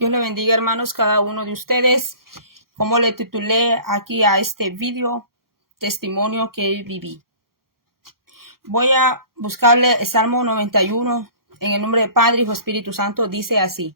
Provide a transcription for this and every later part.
Dios le bendiga, hermanos, cada uno de ustedes. Como le titulé aquí a este video, testimonio que viví. Voy a buscarle el Salmo 91 en el nombre del Padre, Hijo, Espíritu Santo. Dice así: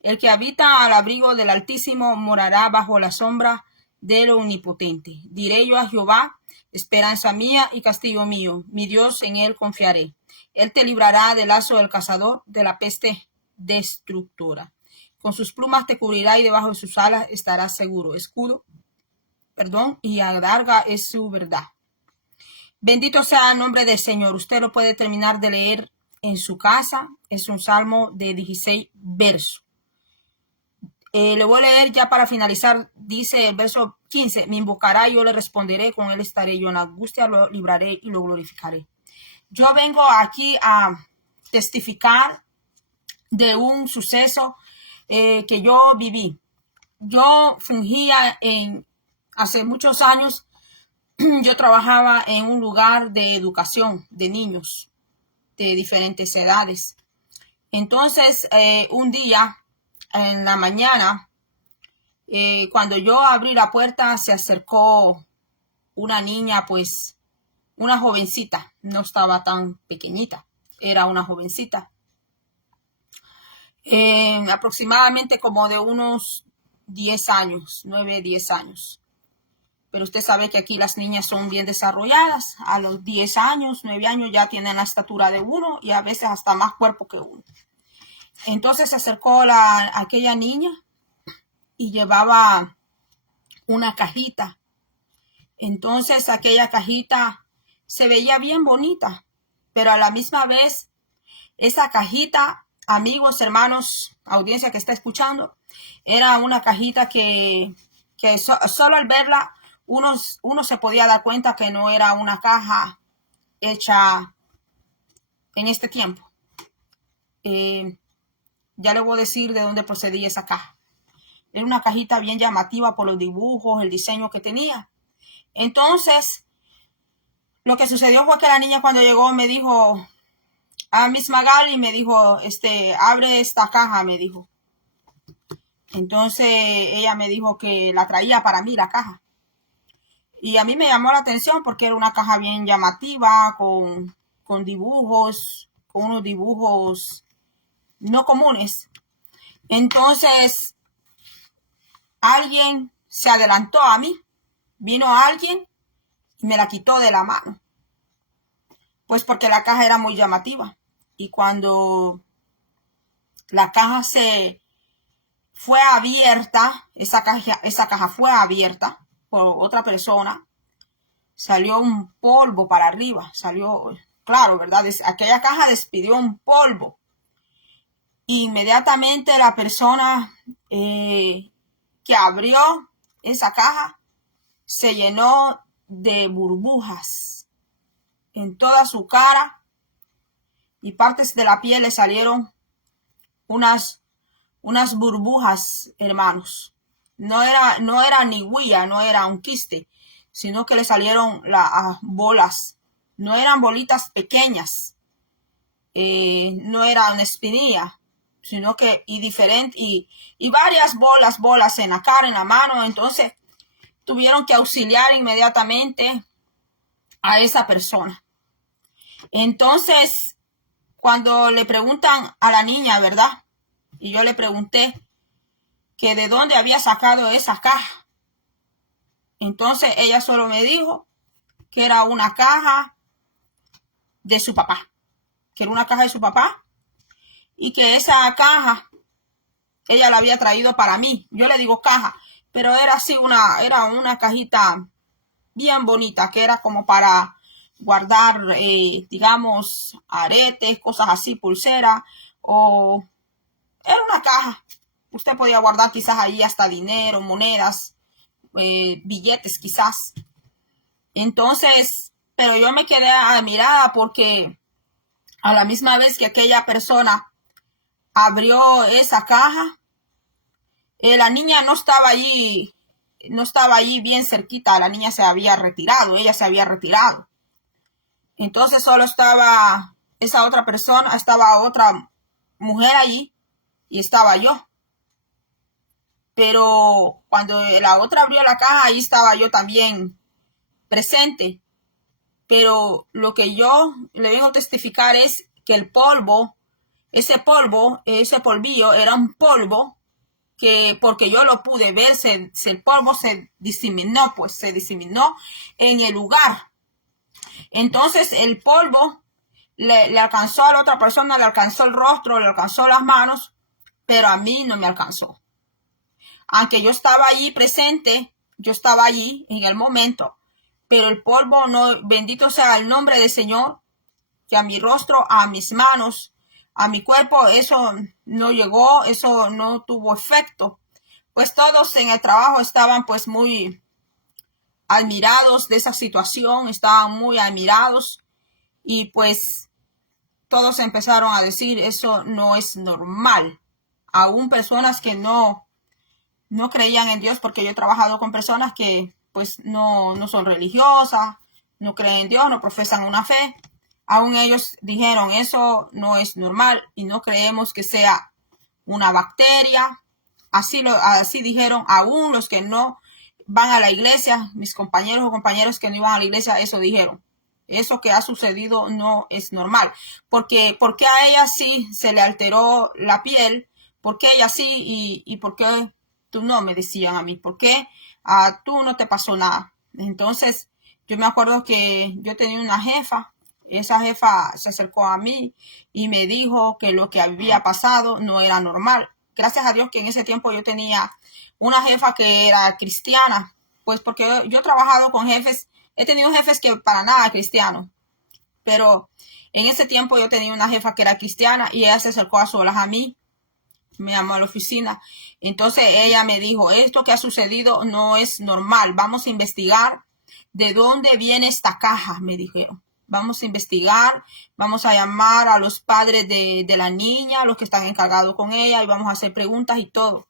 el que habita al abrigo del Altísimo morará bajo la sombra del Omnipotente. Diré yo a Jehová, esperanza mía y castillo mío, mi Dios, en él confiaré. Él te librará del lazo del cazador, de la peste destructora. Con sus plumas te cubrirá y debajo de sus alas estarás seguro. Escudo, y adarga es su verdad. Bendito sea el nombre del Señor. Usted lo puede terminar de leer en su casa. Es un salmo de 16 versos. Le voy a leer ya para finalizar. Dice el verso 15: me invocará y yo le responderé, con él estaré yo en angustia, lo libraré y lo glorificaré. Yo vengo aquí a testificar de un suceso que yo viví. Yo fungía hace muchos años, yo trabajaba en un lugar de educación de niños de diferentes edades. Entonces, un día en la mañana, cuando yo abrí la puerta, se acercó una niña, pues una jovencita, no estaba tan pequeñita, era una jovencita. Aproximadamente como de unos 10 años, 9, 10 años. Pero usted sabe que aquí las niñas son bien desarrolladas. A los 10 años, 9 años ya tienen la estatura de uno y a veces hasta más cuerpo que uno. Entonces se acercó aquella niña y llevaba una cajita. Entonces aquella cajita se veía bien bonita, pero a la misma vez esa cajita, amigos, hermanos, audiencia que está escuchando, era una cajita que solo al verla uno se podía dar cuenta que no era una caja hecha en este tiempo. Ya le voy a decir de dónde procedía esa caja. Era una cajita bien llamativa por los dibujos, el diseño que tenía. Entonces, lo que sucedió fue que la niña, cuando llegó, me dijo a Miss Magali, me dijo, abre esta caja, me dijo. Entonces ella me dijo que la traía para mí, la caja. Y a mí me llamó la atención porque era una caja bien llamativa, con dibujos, con unos dibujos no comunes. Entonces alguien se adelantó a mí, vino alguien y me la quitó de la mano. Pues porque la caja era muy llamativa. Y cuando la caja se fue abierta, esa caja fue abierta por otra persona, salió un polvo para arriba, salió, claro, ¿verdad? Aquella caja despidió un polvo. Inmediatamente la persona que abrió esa caja se llenó de burbujas en toda su cara y partes de la piel le salieron unas burbujas, hermanos. No era ni huilla, no era un quiste, sino que le salieron las bolas. No eran bolitas pequeñas, no era una espinilla, sino que y varias bolas en la cara, en la mano. Entonces tuvieron que auxiliar inmediatamente a esa persona. Entonces, cuando le preguntan a la niña, ¿verdad? Y yo le pregunté que de dónde había sacado esa caja. Entonces ella solo me dijo que era una caja de su papá, que era una caja de su papá y que esa caja ella la había traído para mí. Yo le digo caja, pero era así era una cajita bien bonita, que era como para guardar, digamos, aretes, cosas así, pulsera, o era una caja. Usted podía guardar quizás ahí hasta dinero, monedas, billetes quizás. Entonces, pero yo me quedé admirada porque a la misma vez que aquella persona abrió esa caja, la niña no estaba allí bien cerquita, la niña se había retirado, ella se había retirado. Entonces solo estaba esa otra persona, estaba otra mujer allí y estaba yo. Pero cuando la otra abrió la caja, ahí estaba yo también presente. Pero lo que yo le vengo a testificar es que el polvo, ese polvillo era un polvo que porque yo lo pude ver, el polvo se diseminó, pues se diseminó en el lugar. Entonces el polvo le alcanzó a la otra persona, le alcanzó el rostro, le alcanzó las manos, pero a mí no me alcanzó. Aunque yo estaba allí presente, yo estaba allí en el momento, pero el polvo no, bendito sea el nombre del Señor, que a mi rostro, a mis manos, a mi cuerpo, eso no llegó, eso no tuvo efecto. Pues todos en el trabajo estaban pues muy admirados de esa situación, estaban muy admirados y pues todos empezaron a decir eso no es normal. Aún personas que no creían en Dios, porque yo he trabajado con personas que pues no son religiosas, no creen en Dios, no profesan una fe. Aún ellos dijeron eso no es normal y no creemos que sea una bacteria. Así dijeron aún los que no van a la iglesia, mis compañeros o compañeros que no iban a la iglesia, eso dijeron. Eso que ha sucedido no es normal. Porque a ella sí se le alteró la piel, porque ella sí y por qué tú no, me decían a mí, ¿por qué tú no te pasó nada? Entonces yo me acuerdo que yo tenía una jefa, esa jefa se acercó a mí y me dijo que lo que había pasado no era normal. Gracias a Dios que en ese tiempo yo tenía una jefa que era cristiana, pues porque yo he trabajado con jefes, he tenido jefes que para nada cristianos, pero en ese tiempo yo tenía una jefa que era cristiana y ella se acercó a solas a mí, me llamó a la oficina. Entonces ella me dijo, esto que ha sucedido no es normal, vamos a investigar de dónde viene esta caja, me dijeron. Vamos a investigar, vamos a llamar a los padres de la niña, los que están encargados con ella, y vamos a hacer preguntas y todo.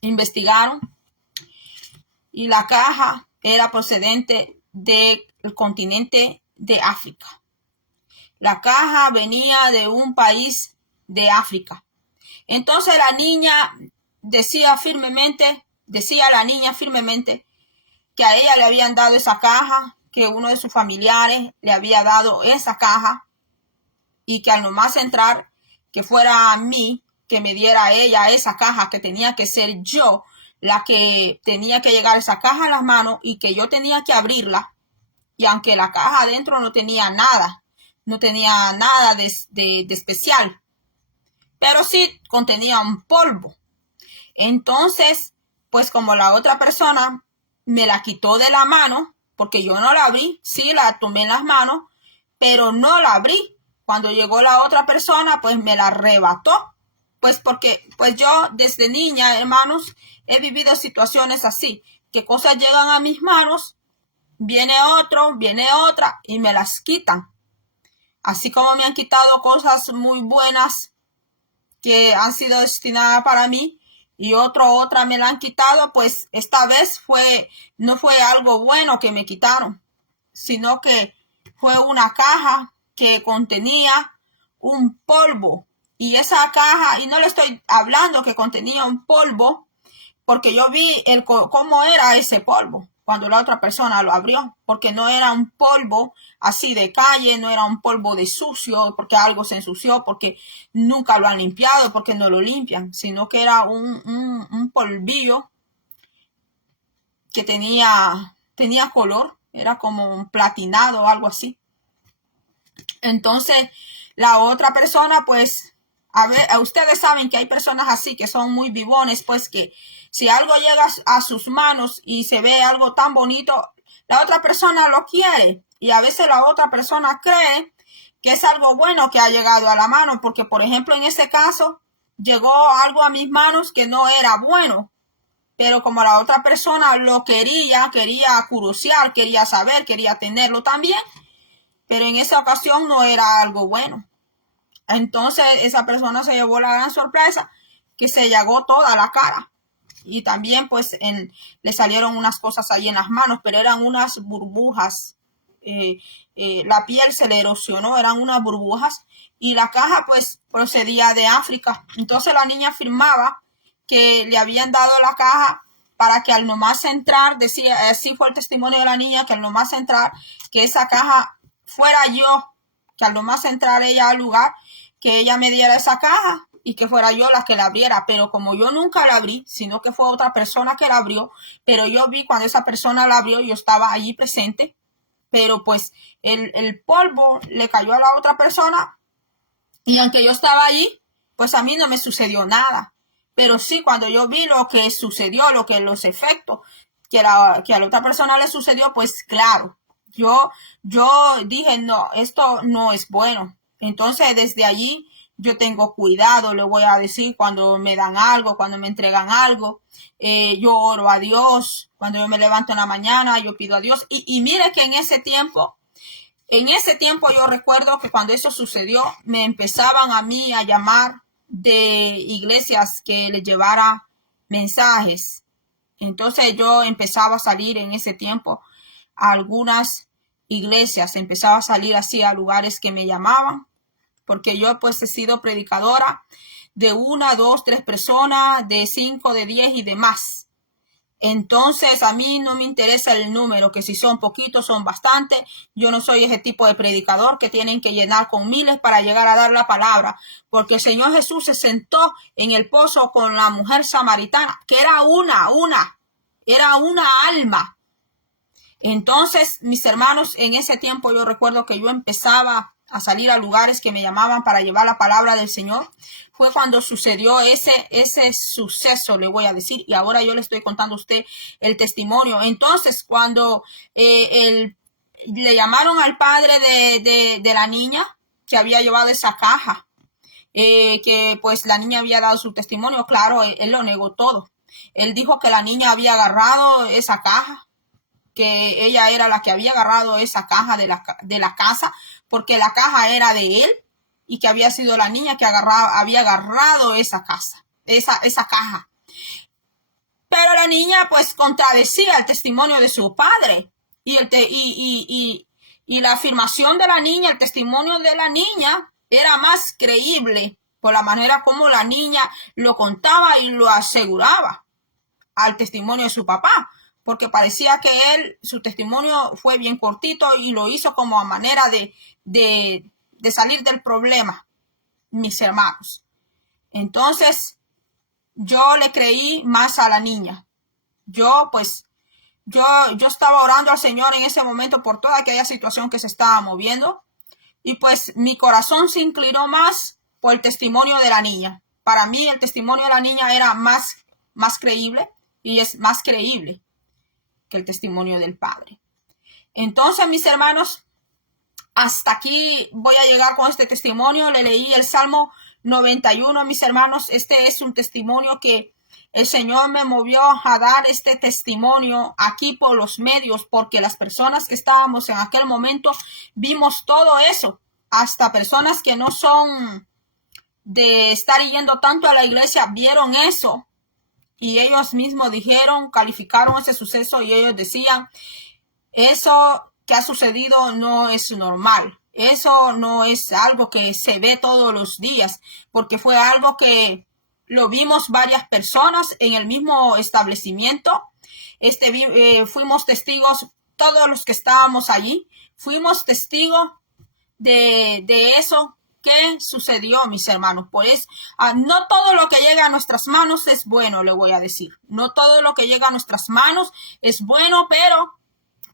Investigaron y la caja era procedente del continente de África. La caja venía de un país de África. Entonces la niña decía la niña firmemente que a ella le habían dado esa caja, que uno de sus familiares le había dado esa caja y que al nomás entrar, que fuera a mí, que me diera a ella esa caja, que tenía que ser yo la que tenía que llegar esa caja a las manos y que yo tenía que abrirla. Y aunque la caja adentro no tenía nada de especial, pero sí contenía un polvo. Entonces, pues como la otra persona me la quitó de la mano, porque yo no la abrí, sí la tomé en las manos, pero no la abrí. Cuando llegó la otra persona, pues me la arrebató. Pues porque, pues yo desde niña, hermanos, he vivido situaciones así, que cosas llegan a mis manos, viene otra y me las quitan. Así como me han quitado cosas muy buenas que han sido destinadas para mí y otra me la han quitado, pues esta vez no fue algo bueno que me quitaron, sino que fue una caja que contenía un polvo. Y esa caja, y no le estoy hablando que contenía un polvo, porque yo vi cómo era ese polvo cuando la otra persona lo abrió, porque no era un polvo así de calle, no era un polvo de sucio, porque algo se ensució, porque nunca lo han limpiado, porque no lo limpian, sino que era un polvillo que tenía color, era como un platinado o algo así. Entonces, la otra persona, pues, ustedes saben que hay personas así que son muy vivones, pues que si algo llega a sus manos y se ve algo tan bonito, la otra persona lo quiere y a veces la otra persona cree que es algo bueno que ha llegado a la mano, porque por ejemplo en ese caso llegó algo a mis manos que no era bueno, pero como la otra persona lo quería curiosear, quería saber, quería tenerlo también, pero en esa ocasión no era algo bueno. Entonces esa persona se llevó la gran sorpresa que se llagó toda la cara y también pues le salieron unas cosas ahí en las manos, pero eran unas burbujas. La piel se le erosionó, eran unas burbujas y la caja pues procedía de África. Entonces la niña afirmaba que le habían dado la caja para que al nomás entrar, decía, así fue el testimonio de la niña, que al nomás entrar, que esa caja fuera yo, que al nomás entrar ella al lugar, que ella me diera esa caja y que fuera yo la que la abriera. Pero como yo nunca la abrí, sino que fue otra persona que la abrió, pero yo vi cuando esa persona la abrió, yo estaba allí presente, pero pues el polvo le cayó a la otra persona y aunque yo estaba allí, pues a mí no me sucedió nada. Pero sí, cuando yo vi lo que sucedió, los efectos que a la otra persona le sucedió, pues claro, yo dije, no, esto no es bueno. Entonces, desde allí yo tengo cuidado, le voy a decir cuando me dan algo, cuando me entregan algo. Yo oro a Dios. Cuando yo me levanto en la mañana, yo pido a Dios. Y mire que en ese tiempo yo recuerdo que cuando eso sucedió, me empezaban a mí a llamar de iglesias que les llevara mensajes. Entonces yo empezaba a salir en ese tiempo a algunas iglesias, empezaba a salir así a lugares que me llamaban, porque yo pues he sido predicadora de 1, 2, 3 personas, de 5, de 10 y demás. Entonces a mí no me interesa el número, que si son poquitos, son bastantes. Yo no soy ese tipo de predicador que tienen que llenar con miles para llegar a dar la palabra, porque el Señor Jesús se sentó en el pozo con la mujer samaritana, que era una alma. Entonces, mis hermanos, en ese tiempo yo recuerdo que yo empezaba a salir a lugares que me llamaban para llevar la palabra del Señor. Fue cuando sucedió ese suceso, le voy a decir, y ahora yo le estoy contando a usted el testimonio. Entonces, cuando le llamaron al padre de la niña que había llevado esa caja, que pues la niña había dado su testimonio, claro, él lo negó todo. Él dijo que la niña había agarrado esa caja, que ella era la que había agarrado esa caja de la casa, porque la caja era de él y que había sido la niña que había agarrado esa caja. Pero la niña pues contradecía el testimonio de su padre y la afirmación de la niña, el testimonio de la niña era más creíble por la manera como la niña lo contaba y lo aseguraba al testimonio de su papá, porque parecía que su testimonio fue bien cortito y lo hizo como a manera de salir del problema, mis hermanos. Entonces, yo le creí más a la niña. Yo estaba orando al Señor en ese momento por toda aquella situación que se estaba moviendo y pues mi corazón se inclinó más por el testimonio de la niña. Para mí el testimonio de la niña era más creíble y es más creíble que el testimonio del padre. Entonces, mis hermanos, hasta aquí voy a llegar con este testimonio. Le leí el Salmo 91, mis hermanos. Este es un testimonio que el Señor me movió a dar este testimonio aquí por los medios, porque las personas que estábamos en aquel momento vimos todo eso. Hasta personas que no son de estar yendo tanto a la iglesia vieron eso. Y ellos mismos calificaron ese suceso y ellos decían, eso que ha sucedido no es normal. Eso no es algo que se ve todos los días, porque fue algo que lo vimos varias personas en el mismo establecimiento. Fuimos testigos, todos los que estábamos allí, fuimos testigos de eso que sucedió, mis hermanos. Pues no todo lo que llega a nuestras manos es bueno, le voy a decir. No todo lo que llega a nuestras manos es bueno, pero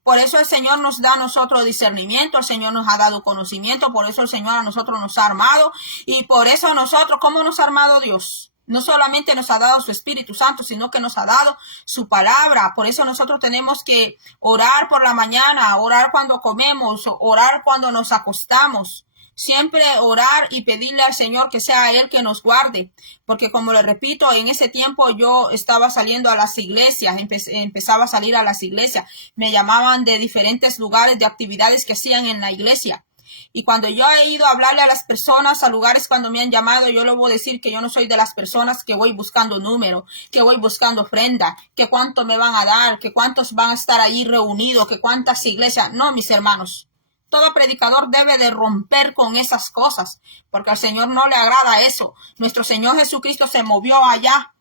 por eso el Señor nos da a nosotros discernimiento, el Señor nos ha dado conocimiento, por eso el Señor a nosotros nos ha armado y por eso nosotros, ¿cómo nos ha armado Dios? No solamente nos ha dado su Espíritu Santo, sino que nos ha dado su palabra. Por eso nosotros tenemos que orar por la mañana, orar cuando comemos, orar cuando nos acostamos. Siempre orar y pedirle al Señor que sea Él que nos guarde. Porque como le repito, en ese tiempo yo estaba saliendo a las iglesias, empezaba a salir a las iglesias. Me llamaban de diferentes lugares, de actividades que hacían en la iglesia. Y cuando yo he ido a hablarle a las personas, a lugares cuando me han llamado, yo le voy a decir que yo no soy de las personas que voy buscando número, que voy buscando ofrenda, que cuánto me van a dar, que cuántos van a estar allí reunidos, que cuántas iglesias. No, mis hermanos. Todo predicador debe de romper con esas cosas, porque al Señor no le agrada eso. Nuestro Señor Jesucristo se movió allá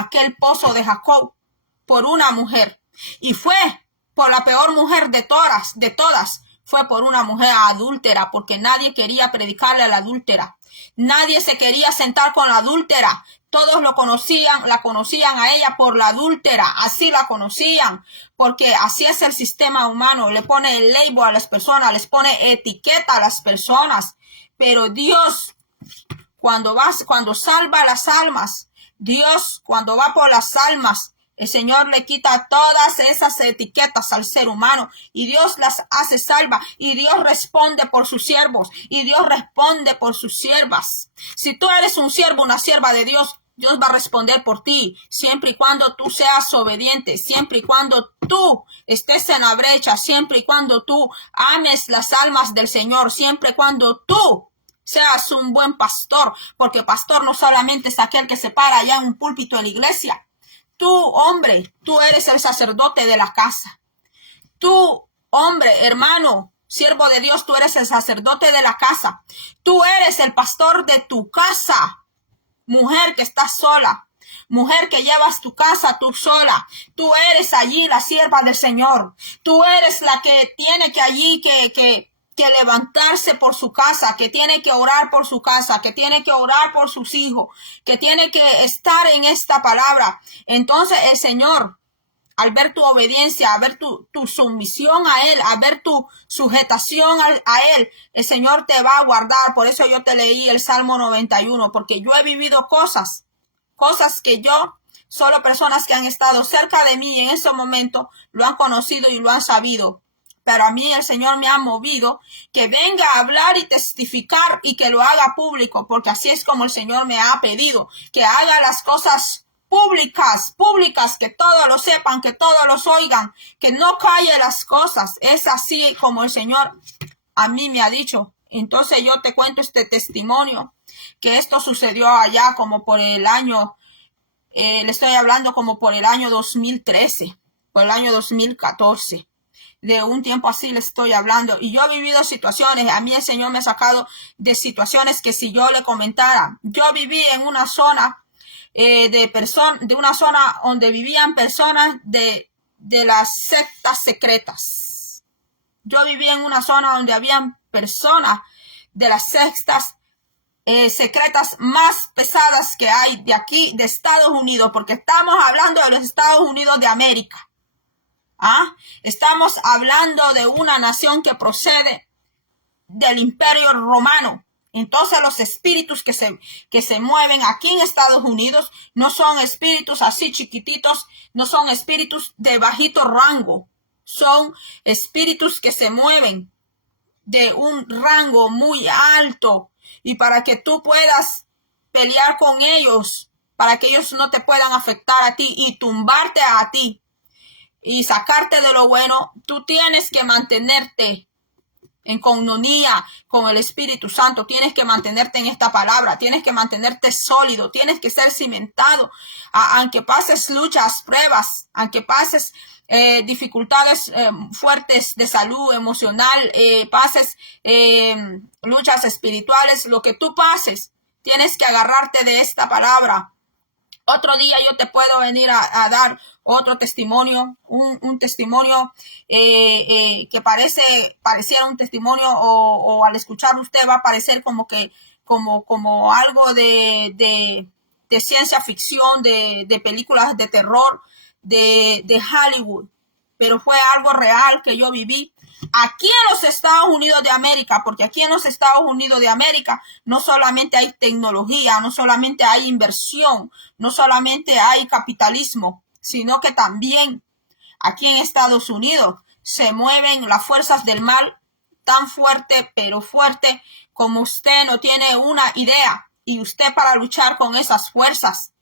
aquel pozo de Jacob por una mujer. Y fue por la peor mujer de todas. Fue por una mujer adúltera, porque nadie quería predicarle a la adúltera. Nadie se quería sentar con la adúltera. Todos la conocían a ella por la adúltera. Así la conocían, porque así es el sistema humano. Le pone el label a las personas, les pone etiqueta a las personas. Pero Dios, cuando salva las almas, Dios, cuando va por las almas, el Señor le quita todas esas etiquetas al ser humano y Dios las hace salva y Dios responde por sus siervos y Dios responde por sus siervas. Si tú eres un siervo, una sierva de Dios, Dios va a responder por ti, siempre y cuando tú seas obediente, siempre y cuando tú estés en la brecha, siempre y cuando tú ames las almas del Señor, siempre y cuando tú seas un buen pastor, porque pastor no solamente es aquel que se para allá en un púlpito en la iglesia. Tú, hombre, tú eres el sacerdote de la casa. Tú, hombre, hermano, siervo de Dios, tú eres el sacerdote de la casa. Tú eres el pastor de tu casa. Mujer que estás sola, mujer que llevas tu casa tú sola, tú eres allí la sierva del Señor. Tú eres la que tiene que allí que levantarse por su casa, que tiene que orar por su casa, que tiene que orar por sus hijos, que tiene que estar en esta palabra. Entonces el Señor, al ver tu obediencia, a ver tu sumisión a Él, a ver tu sujetación a Él, el Señor te va a guardar. Por eso yo te leí el Salmo 91, porque yo he vivido cosas que solo personas que han estado cerca de mí en ese momento lo han conocido y lo han sabido. Pero a mí el Señor me ha movido que venga a hablar y testificar y que lo haga público, porque así es como el Señor me ha pedido, que haga las cosas públicas, que todos lo sepan, que todos los oigan, que no calle las cosas. Es así como el Señor a mí me ha dicho. Entonces yo te cuento este testimonio, que esto sucedió allá como por el año, le estoy hablando como por el año 2013, por el año 2014. De un tiempo así le estoy hablando. Y yo he vivido situaciones, a mí el Señor me ha sacado de situaciones que si yo le comentara, yo viví en una zona de una zona donde vivían personas de las sectas secretas. Yo viví en una zona donde habían personas de las sectas secretas más pesadas que hay de aquí, de Estados Unidos, porque estamos hablando de los Estados Unidos de América. Estamos hablando de una nación que procede del Imperio Romano. Entonces los espíritus que se mueven aquí en Estados Unidos no son espíritus así chiquititos, no son espíritus de bajito rango, son espíritus que se mueven de un rango muy alto, y para que tú puedas pelear con ellos, para que ellos no te puedan afectar a ti y tumbarte a ti y sacarte de lo bueno, tú tienes que mantenerte en comunión con el Espíritu Santo, tienes que mantenerte en esta palabra, tienes que mantenerte sólido, tienes que ser cimentado, aunque pases luchas, pruebas, aunque pases dificultades fuertes de salud emocional, pases luchas espirituales, lo que tú pases, tienes que agarrarte de esta palabra. Otro día yo te puedo venir a dar otro testimonio, un testimonio que pareciera un testimonio o al escucharlo usted va a parecer como algo de ciencia ficción, de películas de terror, de Hollywood, pero fue algo real que yo viví aquí en los Estados Unidos de América, porque aquí en los Estados Unidos de América no solamente hay tecnología, no solamente hay inversión, no solamente hay capitalismo, sino que también aquí en Estados Unidos se mueven las fuerzas del mal tan fuerte, pero fuerte como usted no tiene una idea. Y usted, para luchar con esas fuerzas,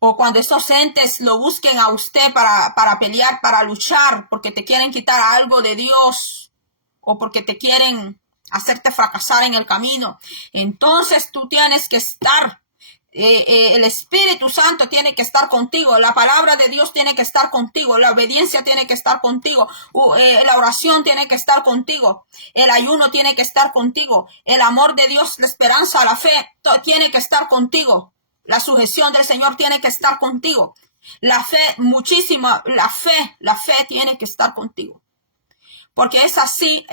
o cuando esos entes lo busquen a usted para pelear, para luchar, porque te quieren quitar algo de Dios o porque te quieren hacerte fracasar en el camino, entonces tú tienes que estar, el Espíritu Santo tiene que estar contigo, la palabra de Dios tiene que estar contigo, la obediencia tiene que estar contigo, la oración tiene que estar contigo, el ayuno tiene que estar contigo, el amor de Dios, la esperanza, la fe, todo tiene que estar contigo. La sujeción del Señor tiene que estar contigo. La fe, muchísima, la fe tiene que estar contigo. Porque es así.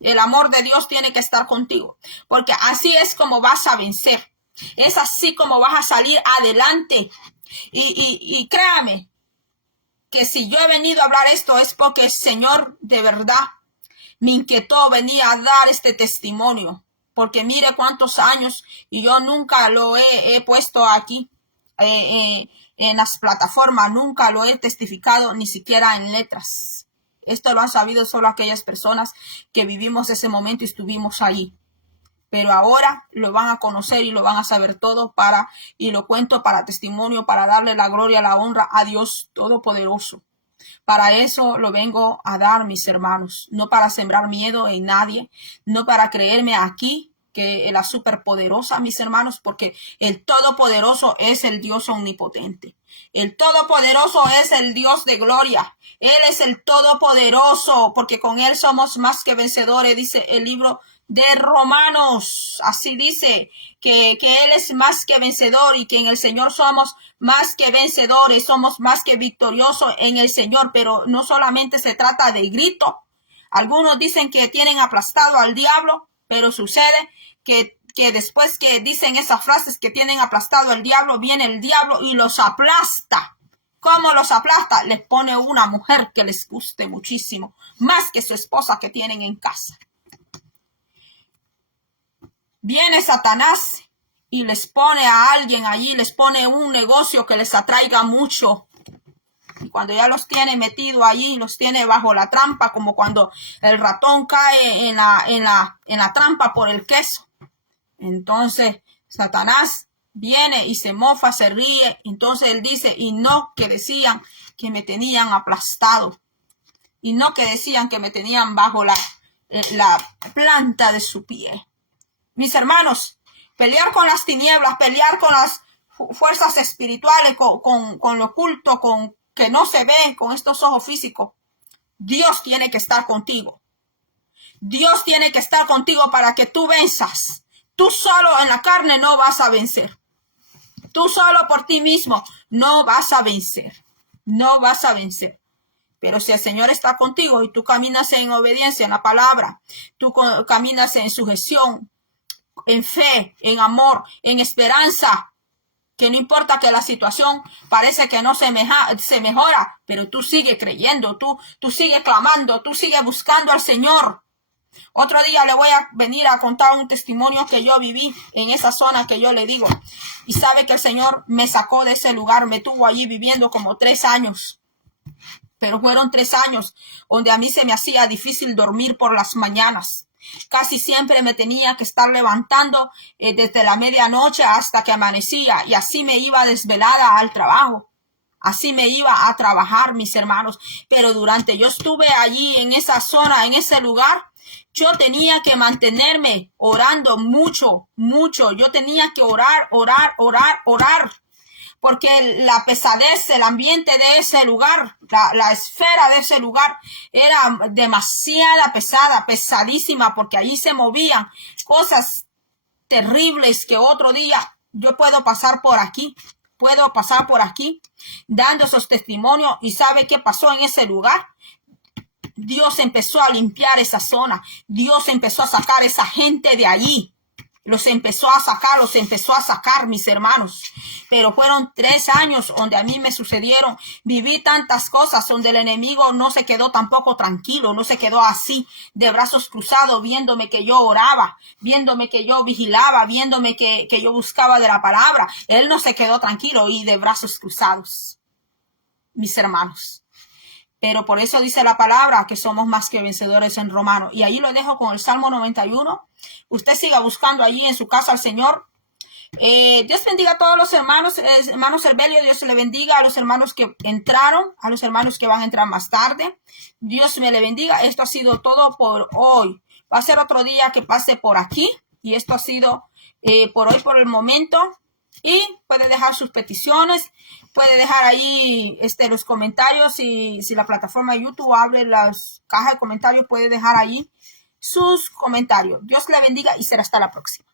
El amor de Dios tiene que estar contigo. Porque así es como vas a vencer. Es así como vas a salir adelante. Y créame que si yo he venido a hablar esto es porque el Señor de verdad me inquietó venir a dar este testimonio. Porque mire cuántos años y yo nunca lo he puesto aquí en las plataformas. Nunca lo he testificado ni siquiera en letras. Esto lo han sabido solo aquellas personas que vivimos ese momento y estuvimos allí. Pero ahora lo van a conocer y lo van a saber todo y lo cuento para testimonio, para darle la gloria, la honra a Dios Todopoderoso. Para eso lo vengo a dar, mis hermanos, no para sembrar miedo en nadie, no para creerme aquí que la superpoderosa, mis hermanos, porque el Todopoderoso es el Dios omnipotente. El Todopoderoso es el Dios de gloria. Él es el Todopoderoso, porque con Él somos más que vencedores, dice el libro de Romanos. Así dice que Él es más que vencedor y que en el Señor somos más que vencedores, somos más que victoriosos en el Señor. Pero no solamente se trata de grito. Algunos dicen que tienen aplastado al diablo, pero sucede que después que dicen esas frases que tienen aplastado al diablo, viene el diablo y los aplasta. ¿Cómo los aplasta? Les pone una mujer que les guste muchísimo, más que su esposa que tienen en casa. Viene Satanás y les pone a alguien allí, les pone un negocio que les atraiga mucho. Y cuando ya los tiene metido allí, los tiene bajo la trampa, como cuando el ratón cae en la trampa por el queso. Entonces Satanás viene y se mofa, se ríe. Entonces él dice, y no que decían que me tenían aplastado. Y no que decían que me tenían bajo la planta de su pie. Mis hermanos, pelear con las tinieblas, pelear con las fuerzas espirituales, con lo oculto, con que no se ve con estos ojos físicos. Dios tiene que estar contigo. Dios tiene que estar contigo para que tú venzas. Tú solo en la carne no vas a vencer. Tú solo por ti mismo no vas a vencer. No vas a vencer. Pero si el Señor está contigo y tú caminas en obediencia, en la palabra, tú caminas en sujeción, en fe, en amor, en esperanza, que no importa que la situación parece que no se mejora, pero tú sigues creyendo, tú sigues clamando, tú sigues buscando al Señor. Otro día le voy a venir a contar un testimonio que yo viví en esa zona que yo le digo. Y sabe que el Señor me sacó de ese lugar, me tuvo allí viviendo como 3 años. Pero fueron 3 años donde a mí se me hacía difícil dormir por las mañanas. Casi siempre me tenía que estar levantando desde la medianoche hasta que amanecía. Y así me iba desvelada al trabajo. Así me iba a trabajar, mis hermanos. Pero durante yo estuve allí en esa zona, en ese lugar, yo tenía que mantenerme orando mucho. Yo tenía que orar. Porque la pesadez, el ambiente de ese lugar, la esfera de ese lugar era demasiada pesada, pesadísima, porque allí se movían cosas terribles que otro día yo puedo pasar por aquí dando esos testimonios. ¿Y sabe qué pasó en ese lugar? Dios empezó a limpiar esa zona. Dios empezó a sacar esa gente de allí. Los empezó a sacar, mis hermanos. Pero fueron 3 años donde a mí me sucedieron. Viví tantas cosas donde el enemigo no se quedó tampoco tranquilo. No se quedó así de brazos cruzados viéndome que yo oraba, viéndome que yo vigilaba, viéndome que yo buscaba de la palabra. Él no se quedó tranquilo y de brazos cruzados, mis hermanos. Pero por eso dice la palabra que somos más que vencedores en Romanos. Y ahí lo dejo con el Salmo 91. Usted siga buscando allí en su casa al Señor. Dios bendiga a todos los hermanos. Hermano Servelio, Dios le bendiga a los hermanos que entraron, a los hermanos que van a entrar más tarde. Dios me le bendiga. Esto ha sido todo por hoy. Va a ser otro día que pase por aquí. Y esto ha sido por hoy, por el momento. Y puede dejar sus peticiones, puede dejar ahí los comentarios. Si la plataforma de YouTube abre las cajas de comentarios, puede dejar ahí sus comentarios. Dios le bendiga y será hasta la próxima.